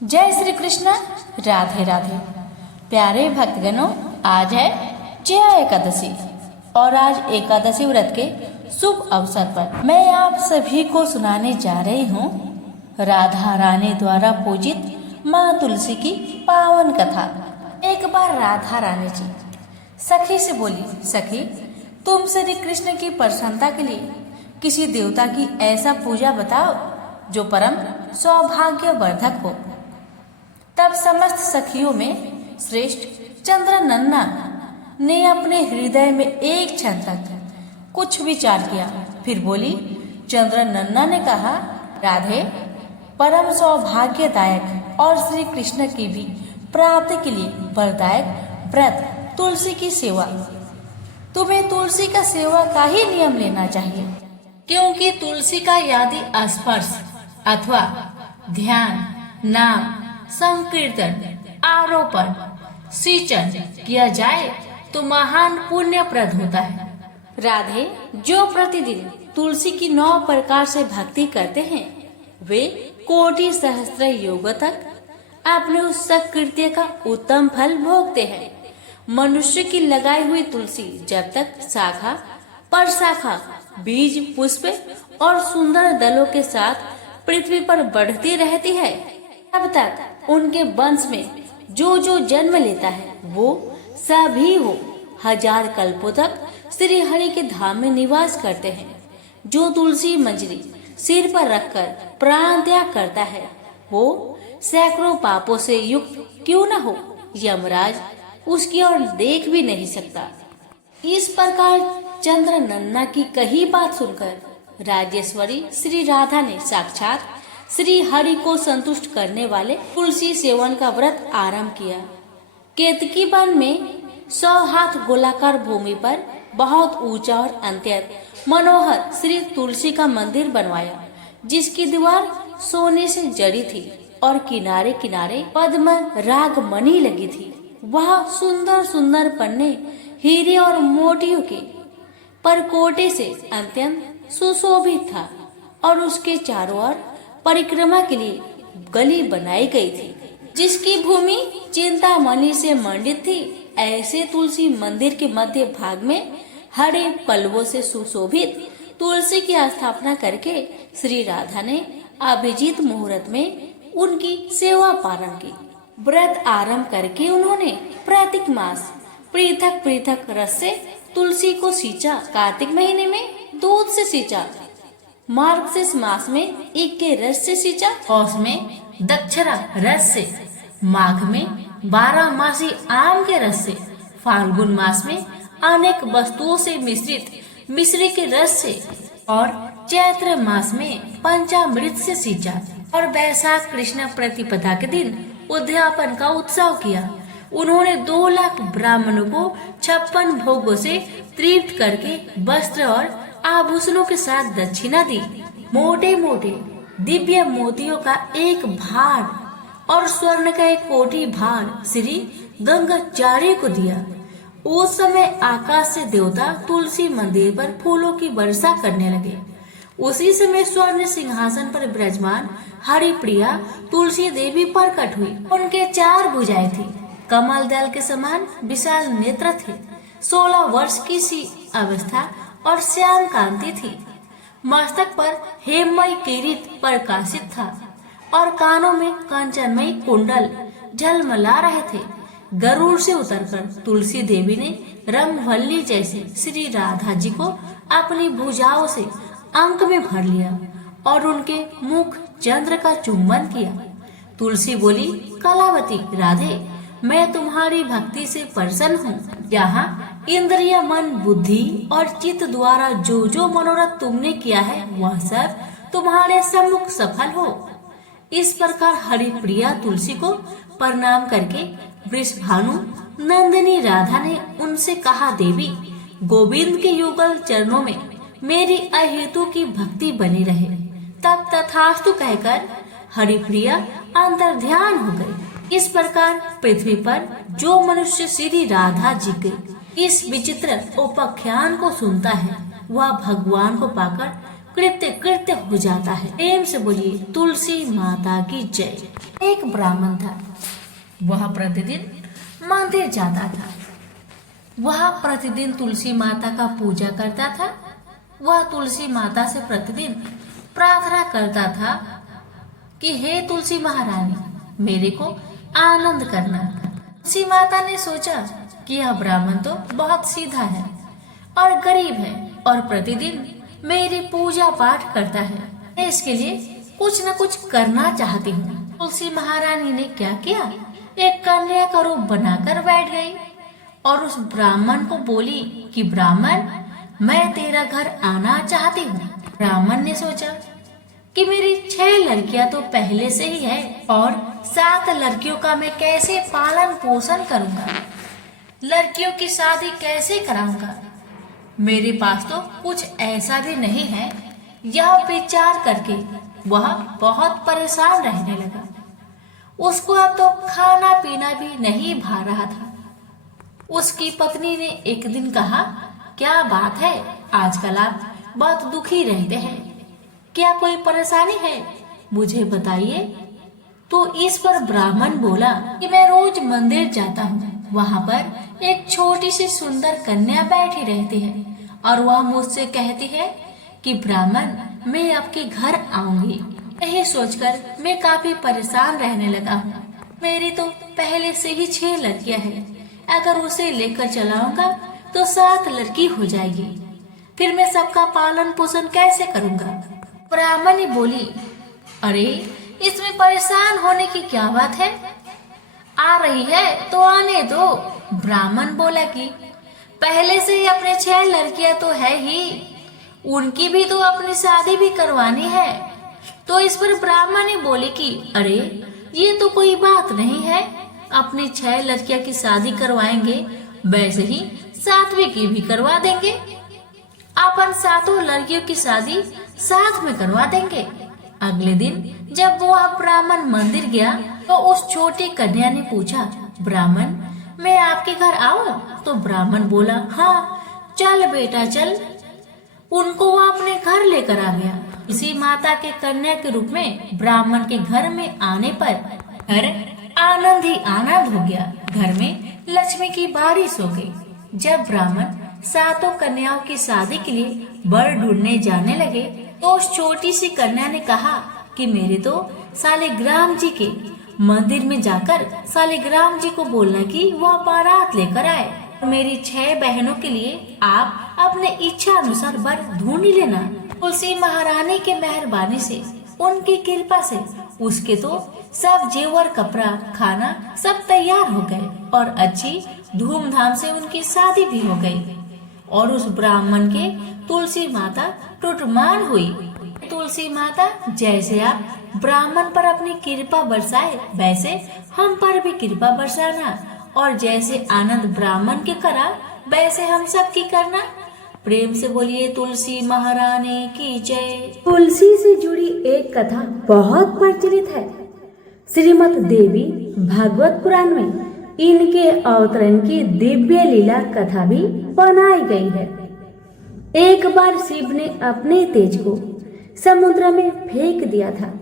जय श्री कृष्ण। राधे राधे। प्यारे भक्तगणों, आज है जया एकादशी और आज एकादशी व्रत के शुभ अवसर पर मैं आप सभी को सुनाने जा रही हूँ राधा रानी द्वारा पूजित माँ तुलसी की पावन कथा। एक बार राधा रानी जी सखी से बोली, सखी तुम श्री कृष्ण की प्रसन्नता के लिए किसी देवता की ऐसा पूजा बताओ जो परम सौभाग्यवर्धक हो। तब समस्त सखियों में श्रेष्ठ चंद्रनन्ना ने अपने हृदय में एक क्षण तक कुछ विचार किया। फिर बोली, चंद्रनन्ना ने कहा, राधे, परम सौभाग्यदायक और श्री कृष्ण की भी प्राप्ति के लिए वरदायक व्रत तुलसी की सेवा। तुम्हें तुलसी का सेवा का ही नियम लेना चाहिए, क्योंकि तुलसी का यदि स्पर्श अथवा ध्यान, नाम, संकीर्तन, आरोपण, सिंचन किया जाए तो महान पुण्यप्रद होता है। राधे, जो प्रतिदिन तुलसी की 9 प्रकार से भक्ति करते हैं वे कोटि सहस्त्र योग तक अपने उस सत्कृत्य का उत्तम फल भोगते हैं। मनुष्य की लगाई हुई तुलसी जब तक शाखा पर शाखा, बीज, पुष्प और सुंदर दलों के साथ पृथ्वी पर बढ़ती रहती है, तब तक उनके वंश में जो जो जन्म लेता है वो सभी वो हजार कल्पों तक श्री हरि के धाम में निवास करते हैं। जो तुलसी मंजरी सिर पर रखकर प्राण त्याग करता है वो सैकड़ों पापों से युक्त क्यों न हो, यमराज उसकी ओर देख भी नहीं सकता। इस प्रकार चंद्रनन्ना की कही बात सुनकर राजेश्वरी श्री राधा ने साक्षात श्री हरि को संतुष्ट करने वाले तुलसी सेवन का व्रत आरंभ किया। केतकी वन में 100 हाथ गोलाकार भूमि पर बहुत ऊंचा और अत्यंत मनोहर श्री तुलसी का मंदिर बनवाया, जिसकी दीवार सोने से जड़ी थी और किनारे किनारे पद्म राग मणि लगी थी। वह सुंदर सुंदर पन्ने हीरे और मोतियों के परकोटे से अत्यंत सुशोभित था और उसके चारों ओर परिक्रमा के लिए गली बनाई गई थी, जिसकी भूमि चिंतामणि से मंडित थी। ऐसे तुलसी मंदिर के मध्य भाग में हरे पल्लवों से सुशोभित तुलसी की स्थापना करके श्री राधा ने अभिजीत मुहूर्त में उनकी सेवा पारण की। व्रत आरंभ करके उन्होंने प्रत्येक मास पृथक पृथक रस से तुलसी को सींचा। कार्तिक महीने में दूध से सींचा, मार्गशीर्ष मास में ईख के रस से सींचा, पौष में दक्षरा रस से, माघ में 12 मासी आम के रस से, फाल्गुन मास में अनेक वस्तुओं से मिश्रित मिश्री के रस से और चैत्र मास में पंचामृत से सींचा। और वैशाख कृष्ण प्रतिपदा के दिन उद्यापन का उत्सव किया। उन्होंने 2 लाख ब्राह्मणों को 56 भोगों से तृप्त करके वस्त्र और आभूषणों के साथ दक्षिणा दी। मोटे मोटे दिव्य मोतियों का एक भार और स्वर्ण का एक कोटि भार श्री गंगाचार्य को दिया। उस समय आकाश से देवता तुलसी मंदिर पर फूलों की वर्षा करने लगे। उसी समय स्वर्ण सिंहासन पर विराजमान हरिप्रिया तुलसी देवी प्रकट हुई। उनके 4 भुजाएं थी, कमल दल के समान विशाल नेत्र थे, 16 वर्ष की सी अवस्था और श्याम कांति थी। मस्तक पर हेममय किरीट प्रकाशित था और कानों में कंचनमय कुंडल झलमला रहे थे। गरुड़ से उतरकर तुलसी देवी ने रंगवल्ली जैसे श्री राधा जी को अपनी भुजाओं से अंक में भर लिया और उनके मुख चंद्र का चुंबन किया। तुलसी बोली, कलावती राधे, मैं तुम्हारी भक्ति से प्रसन्न हूँ। यहाँ इंद्रिय, मन, बुद्धि और चित्त द्वारा जो जो मनोरथ तुमने किया है वह सब तुम्हारे सम्मुख सफल हो। इस प्रकार हरिप्रिया तुलसी को प्रणाम करके वृषभानु नंदिनी राधा ने उनसे कहा, देवी, गोविंद के युगल चरणों में मेरी अहेतु की भक्ति बनी रहे। तब तथास्तु कहकर हरिप्रिया अंतर्ध्यान हो गई। इस प्रकार पृथ्वी पर जो मनुष्य श्री राधा जी के इस विचित्र उपाख्यान को सुनता है वह भगवान को पाकर कृत्य कृत्य हो जाता है। प्रेम से बोलिए तुलसी माता की जय। एक ब्राह्मण था, वह प्रतिदिन मंदिर जाता था। वह प्रतिदिन तुलसी माता का पूजा करता था। वह तुलसी माता से प्रतिदिन प्रार्थना करता था कि हे तुलसी महारानी, मेरे को आनंद करना। तुलसी माता ने सोचा कि यह ब्राह्मण तो बहुत सीधा है और गरीब है और प्रतिदिन मेरी पूजा पाठ करता है। मैं इसके लिए कुछ न कुछ करना चाहती हूँ। तुलसी महारानी ने क्या किया, एक कन्या का रूप बनाकर बैठ गई और उस ब्राह्मण को बोली कि ब्राह्मण, मैं तेरा घर आना चाहती हूँ। ब्राह्मण ने सोचा कि मेरी 6 लड़कियां तो पहले से ही है और 7 लड़कियों का मैं कैसे पालन पोषण करूंगा, लड़कियों की शादी कैसे कराऊंगा, मेरे पास तो कुछ ऐसा भी नहीं है। यह विचार करके वह बहुत परेशान रहने लगा। उसको अब तो खाना पीना भी नहीं भा रहा था। उसकी पत्नी ने एक दिन कहा, क्या बात है, आजकल आप बहुत दुखी रहते हैं, क्या कोई परेशानी है, मुझे बताइए। तो इस पर ब्राह्मण बोला कि मैं रोज मंदिर जाता हूँ, वहाँ पर एक छोटी सी सुंदर कन्या बैठी रहती है और वह मुझसे कहती है कि ब्राह्मण, मैं आपके घर आऊंगी। यही सोचकर मैं काफी परेशान रहने लगा हूँ। मेरी तो पहले से ही 6 लड़कियां हैं, अगर उसे लेकर चलाऊंगा तो 7 लड़की हो जाएगी, फिर मैं सबका पालन पोषण कैसे करूंगा। ब्राह्मणी बोली, अरे इसमें परेशान होने की क्या बात है, आ रही है तो आने दो। ब्राह्मण बोला कि पहले से ही अपने 6 लड़कियां तो है ही, उनकी भी तो अपनी शादी भी करवानी है। तो इस पर ब्राह्मणी बोली कि अरे ये तो कोई बात नहीं है, अपनी 6 लड़कियां की शादी करवाएंगे, वैसे ही 7वीं की भी करवा देंगे, अपन 7 लड़कियों की शादी साथ में करवा देंगे। अगले दिन जब वो ब्राह्मण मंदिर गया तो उस छोटी कन्या ने पूछा, ब्राह्मण, मैं आपके घर आऊं? तो ब्राह्मण बोला, हाँ चल बेटा चल। उनको वो अपने घर लेकर आ गया। इसी माता के कन्या के रूप में ब्राह्मण के घर में आने पर घर आनंद ही आनंद हो गया। घर में लक्ष्मी की बारिश हो गई। जब ब्राह्मण 7 कन्याओं की शादी के लिए वर ढूंढने जाने लगे तो उस छोटी सी कन्या ने कहा कि मेरे तो शालिग्राम जी के मंदिर में जाकर शालिग्राम जी को बोलना कि वह बारात लेकर आए। मेरी 6 बहनों के लिए आप अपने इच्छा अनुसार वर ढूंढ लेना। तुलसी महारानी के मेहरबानी से, उनकी कृपा से उसके तो सब जेवर कपड़ा खाना सब तैयार हो गए और अच्छी धूमधाम से उनकी शादी भी हो गई। और उस ब्राह्मण के तुलसी माता टुटमान हुई। तुलसी माता, जैसे आप ब्राह्मण पर अपनी कृपा बरसाए वैसे हम पर भी कृपा बरसाना, और जैसे आनंद ब्राह्मण के करा वैसे हम सब की करना। प्रेम से बोलिए तुलसी महारानी की जय। तुलसी से जुड़ी एक कथा बहुत प्रचलित है। श्रीमद् देवी भागवत पुराण में इनके अवतरण की दिव्य लीला कथा भी बनाई गई है। एक बार शिव ने अपने तेज को समुद्र में फेंक दिया था।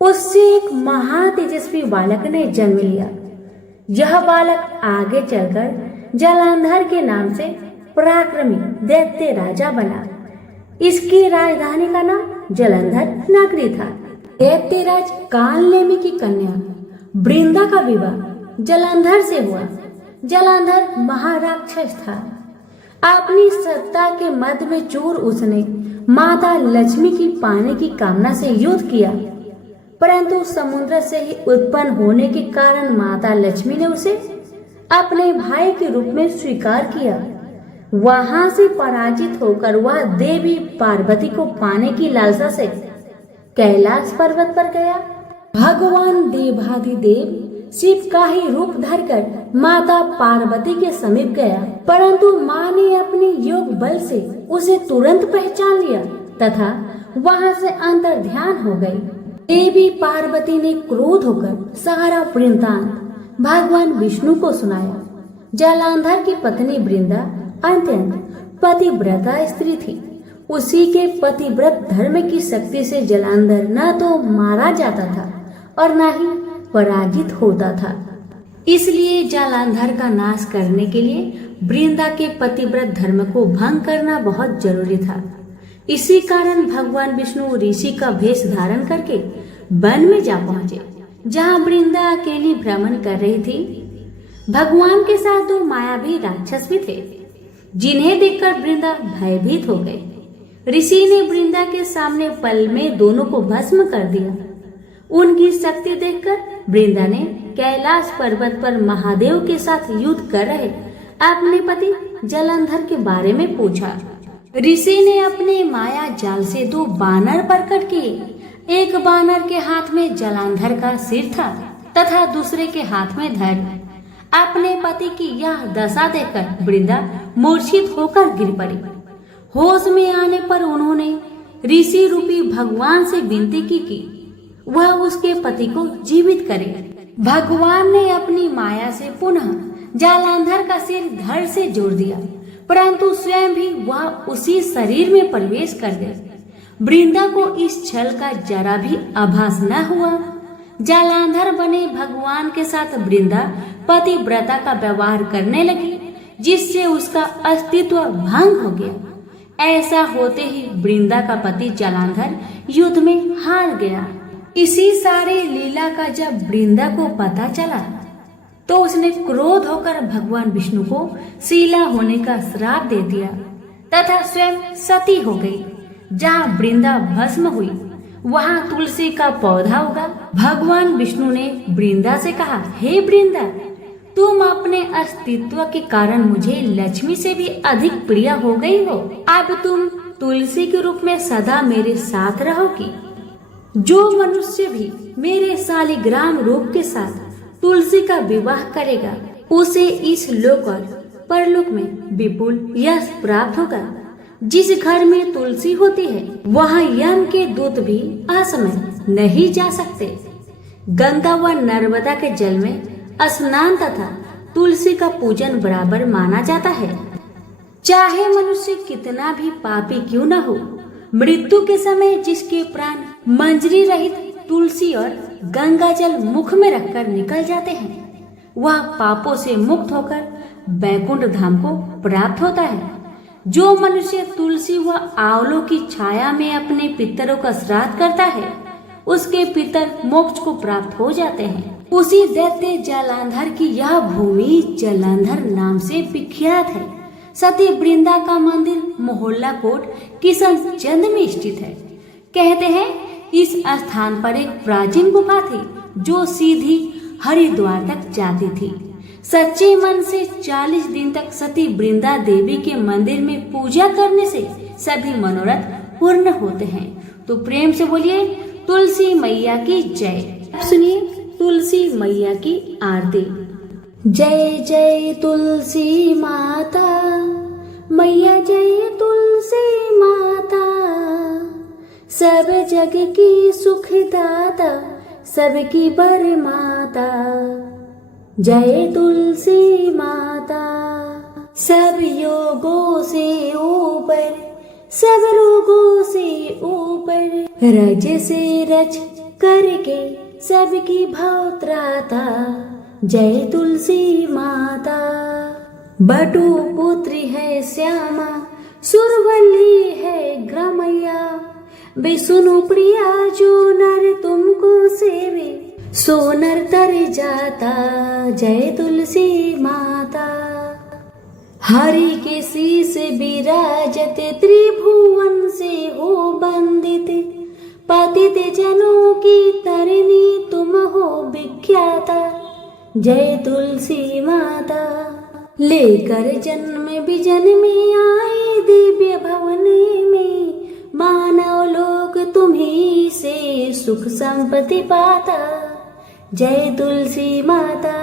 उससे एक महातेजस्वी बालक ने जन्म लिया। यह बालक आगे चलकर जलंधर के नाम से पराक्रमी दैत्य राजा बना। इसकी राजधानी का नाम जलंधर नगरी था। दैत्यराज कालनेमी की कन्या वृंदा का विवाह जलंधर से हुआ। जलंधर महाराक्षस था। अपनी सत्ता के मध्य में चूर उसने माता लक्ष्मी की पाने की कामना से युद्ध किया, परंतु समुद्र से ही उत्पन्न होने के कारण माता लक्ष्मी ने उसे अपने भाई के रूप में स्वीकार किया। वहां से पराजित होकर वह देवी पार्वती को पाने की लालसा से कैलाश पर्वत पर गया। भगवान देवाधिदेव शिव का ही रूप धरकर माता पार्वती के समीप गया, परंतु माँ ने अपने योग बल से उसे तुरंत पहचान लिया तथा वहां से अंतर ध्यान हो गई। देवी पार्वती ने क्रोध होकर सारा वृत्तांत भगवान विष्णु को सुनाया। जलंधर की पत्नी वृंदा अत्यंत पतिव्रता स्त्री थी। उसी के पतिव्रत धर्म की शक्ति से जलांधर न तो मारा जाता था और न ही पराजित होता था। इसलिए जालंधर का नाश करने के लिए वृंदा के पतिव्रत धर्म को भंग करना बहुत जरूरी था। इसी कारण भगवान विष्णु ऋषि का वेश धारण करके वन में जा पहुंचे, जहां वृंदा अकेली भ्रमण कर रही थी। भगवान के साथ दो मायावी राक्षस भी थे, जिन्हें देखकर वृंदा भयभीत हो गई। ऋषि ने वृंदा के सामने पल में दोनों को भस्म कर दिया। उनकी शक्ति देखकर वृंदा ने कैलाश पर्वत पर महादेव के साथ युद्ध कर रहे अपने पति जलंधर के बारे में पूछा। ऋषि ने अपने माया जाल से दो बानर प्रकट किए। एक बानर के हाथ में जलंधर का सिर था तथा दूसरे के हाथ में धैर्य। अपने पति की यह दशा देखकर वृंदा मूर्छित होकर गिर पड़ी। होश में आने पर उन्होंने ऋषि रूपी भगवान से विनती की कि वह उसके पति को जीवित करे। भगवान ने अपनी माया से पुनः जालंधर का सिर धड़ से जोड़ दिया, परंतु स्वयं भी वह उसी शरीर में प्रवेश कर गए। वृंदा को इस छल का जरा भी आभास न हुआ। जालंधर बने भगवान के साथ वृंदा पतिव्रता का व्यवहार करने लगी, जिससे उसका अस्तित्व भंग हो गया। ऐसा होते ही वृंदा का पति जालंधर युद्ध में हार गया। इसी सारे लीला का जब वृंदा को पता चला तो उसने क्रोध होकर भगवान विष्णु को शीला होने का श्राप दे दिया तथा स्वयं सती हो गई। जहाँ वृंदा भस्म हुई वहाँ तुलसी का पौधा उगा। भगवान विष्णु ने वृंदा से कहा, हे वृंदा, तुम अपने अस्तित्व के कारण मुझे लक्ष्मी से भी अधिक प्रिय हो गई हो। अब तुम तुलसी के रूप में सदा मेरे साथ रहोगी। जो मनुष्य भी मेरे शालिग्राम रूप के साथ तुलसी का विवाह करेगा उसे इस लोक और परलोक में विपुल यश प्राप्त होगा। जिस घर में तुलसी होती है वहाँ यम के दूत भी असमय नहीं जा सकते। गंगा व नर्मदा के जल में स्नान तथा तुलसी का पूजन बराबर माना जाता है। चाहे मनुष्य कितना भी पापी क्यों न हो, मृत्यु के समय जिसके प्राण मंजरी रहित तुलसी और गंगा जल मुख में रखकर निकल जाते हैं, वह पापों से मुक्त होकर वैकुंठ धाम को प्राप्त होता है। जो मनुष्य तुलसी व आंवलों की छाया में अपने पितरों का श्राद्ध करता है, उसके पितर मोक्ष को प्राप्त हो जाते हैं। उसी दैत्य जालंधर की यह भूमि जालंधर नाम से विख्यात है। सती वृंदा का मंदिर मोहल्ला कोट किशनचंद में स्थित है। कहते हैं इस स्थान पर एक प्राचीन गुफा थी जो सीधी हरिद्वार तक जाती थी। सच्चे मन से 40 दिन तक सती वृंदा देवी के मंदिर में पूजा करने से सभी मनोरथ पूर्ण होते हैं। तो प्रेम से बोलिए तुलसी मैया की जय। सुनिए तुलसी मैया की आरती। जय जय तुलसी माता मैया, जय तुलसी माता, सब जग की सुखदाता, सबकी बर माता। जय तुलसी माता, सब योगों से ऊपर, सब रोगों से ऊपर, रज से रच करके सबकी भव त्राता। जय तुलसी माता। बटु पुत्री है श्यामा, सुरवल्ली है ग्रामैया, विष्णु प्रिया जो नर तुमको सेवे, सो नर तर जाता। जय तुलसी माता। हरि के शीस विराजत, त्रिभुवन से हो बंदित, पतित जनों की तरनी तुम हो विख्याता। जय तुलसी माता। लेकर जन्म विजन में आए दिव्य भवन में, मानव लोग तुम्ही से सुख संपत्ति पाता। जय तुलसी माता।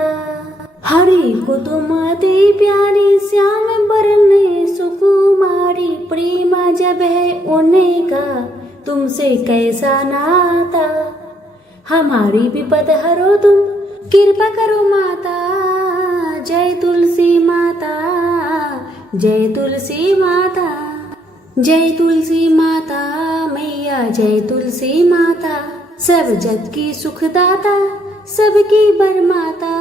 हरि को तुम अति प्यारी, श्याम बरन सुकुमारी, प्रेमा जब है उन्हें का तुमसे कैसा नाता। हमारी विपद हरो तुम, कृपा करो माता। जय तुलसी माता, जय तुलसी माता। जय तुलसी माता मैया, जय तुलसी माता, सब जग की सुखदाता, सबकी बरमाता।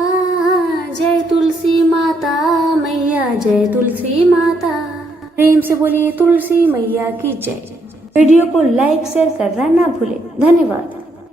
जय तुलसी माता मैया, जय तुलसी माता। प्रेम से बोलिए तुलसी मैया की जय। वीडियो को लाइक शेयर करना ना भूले। धन्यवाद।